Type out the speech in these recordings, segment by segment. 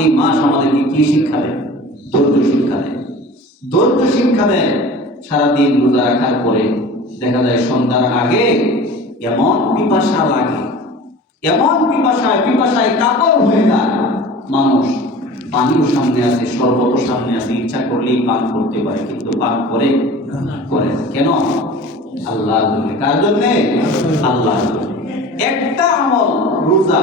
এই মাস আমাদেরকে কি শিক্ষা দেয়? ধৈর্য শিক্ষা দেয়। ধৈর্য শিক্ষা দেয়। সারাদিন রোজা রাখার পরে দেখা যায় সন্ধ্যার আগে এমন পিপাসা লাগে, এমন পিপাসায় কাতর হয়ে যায় মানুষ। পানিও সামনে আছে, শরবতও সামনে আছে, ইচ্ছা করলেই পান করতে পারে, কিন্তু পান করে কেন? আল্লাহর জন্য। কার জন্য? আল্লাহর জন্য। একটা আমল রোজা,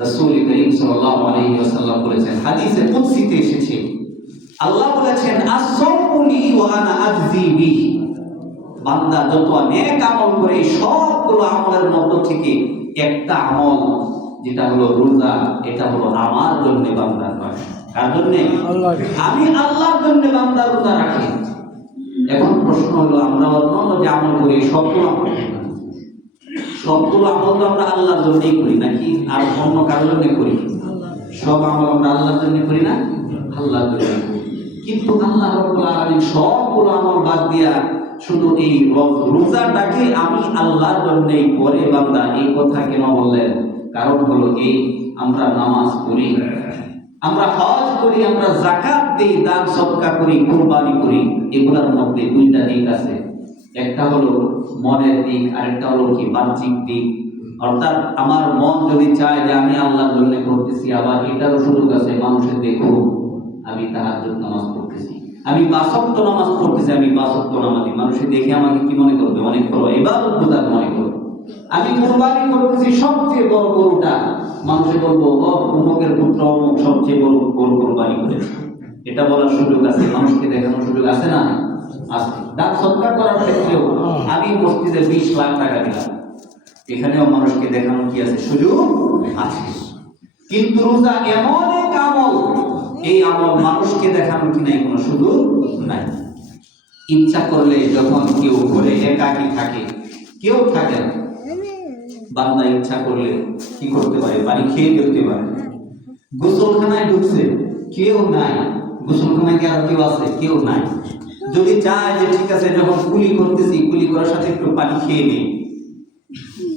রাসূল করিম সাল্লাল্লাহু আলাইহি ওয়াসাল্লাম বলেছেন, হাদিসে কুদসিতে এসেছে, আল্লাহ বলেছেন আস-সাওমু লি ওয়া আনা আজজি বিহি। বান্দা যত নেক আমল করে সবগুলো আমলের মধ্য থেকে একটা আমল যেটা হলো রোজা, এটা হলো আমার জন্য বান্দা করে। কার জন্য? আমি আল্লাহর জন্য বান্দা রোজা রাখি। এখন প্রশ্ন হলো, আমরা অন্য যে আমল করি সবগুলো আমল তো আমরা আল্লাহর জন্যই করি নাকি আর অন্য কারোর জন্য করি? সব আমল আমরা আল্লাহর জন্য করি না? আল্লাহর জন্য। কিন্তু আল্লাহ রাব্বুল আলামিন সবগুলো আমল বাদ দিয়া শুধু এই রোজাটাকে আমি আল্লাহর জন্যই করে বান্দা, এই কথা কেন বললেন? কারণ হলো এই, আমরা নামাজ পড়ি, আমরা হজ করি, আমরা যাকাত দেই, দান সদকা করি, কুরবানি করি, এগুলোর মধ্যে দুইটা দিক আছে। একটা হলো মনের দিক, আরেকটা হলো কি বাহ্যিক দিক। অর্থাৎ আমার মন যদি চায় যে আমি আল্লাহর জন্য করতেছি, আবার এটারও সুযোগ আছে মানুষের দেখো আমি তাহাজ্জুদ নামাজ পড়তেছি, আমি ৫ ওয়াক্ত নামাজ পড়তেছি, আমি ৫ ওয়াক্ত নামাজি, মানুষে দেখে আমাকে কি মনে করবে? অনেক বড় ইবাদত গুজার মনে করবে। আমি কুরবানি করতেছি সবচেয়ে বড় গরুটা, মানুষে বলবো ও অমুকের পুত্র অমুক সবচেয়ে বড় গরু কুরবানি করেছে। এটা বলার সুযোগ আছে, মানুষকে দেখানোর সুযোগ আছে না? আছে। দান সদকা করার ক্ষেত্রেও আমি মসজিদে ২০ লাখ টাকা দিলাম, এখানেও মানুষকে দেখানোর কি আছে? সুযোগ আছে। কিন্তু রোজা এমন এক আমল, এই আমল মানুষকে দেখানোর কি নাই? কোনো সুযোগ নাই। ইচ্ছা করলে যখন কেউ ঘরে একাকী থাকে, কেউ থাকে না, বান্দা ইচ্ছা করলে কি করতে পারে? পানি খেয়ে ফেলতে পারে। গোসলখানায় ঢুকছে, কেউ নাই, গোসলখানায় কি আর কেউ আছে? কেউ নাই। যদি চায় যে ঠিক আছে যখন কুলি করতেছি, কুলি করার সাথে একটু পানি খেয়ে নেই,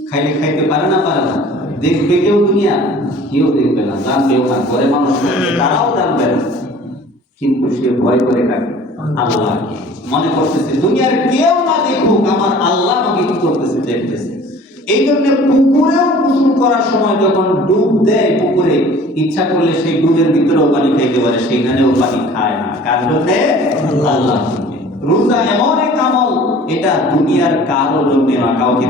খাইলে খাইতে পারে না? পারে না। দেখবে কেউ? দুনিয়া কেউ দেখবে না, জানবেও না, ঘরে মানুষ তারাও জানবে না, কিন্তু সে ভয় করে কাকে? আল্লাহকে। মনে করতেছে দুনিয়ার কেউ না দেখুক, আমার আল্লাহ আমাকে কি করতেছে? দেখতেছে। এই জন্য পুকুরেও গোসল করার সময় যখন ডুব দেয় পুকুরে, ইচ্ছা করলে সেই ডুবের ভিতরেও পানি খাইতে পারে, সেখানেও পানি খায় না। কার জন্য? আল্লাহ। রোজা এমন এক আমল, এটা দুনিয়ার কারো জন্য না, কাউকে